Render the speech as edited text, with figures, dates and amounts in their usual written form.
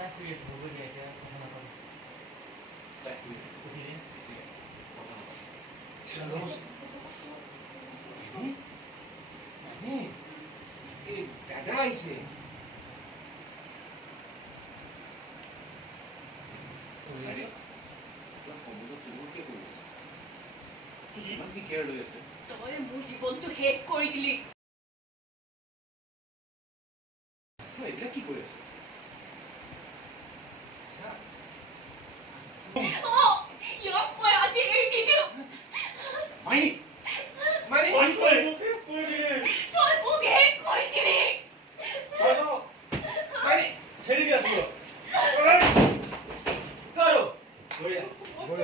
তাই শুই আছে হ'ব দিয়া এতিয়া কথা নাপাম তাই শুই আছে উঠিলে দাদা আহিছে তই মোৰ জীৱনটো শেষ কৰি দিলি এইবিলাক কি কৰি আছে ইয়াক মই আজি এৰি নিদিওঁ মাইনী তই মোক শেষ কৰি দিলি ছেড়ে দিয়া তুই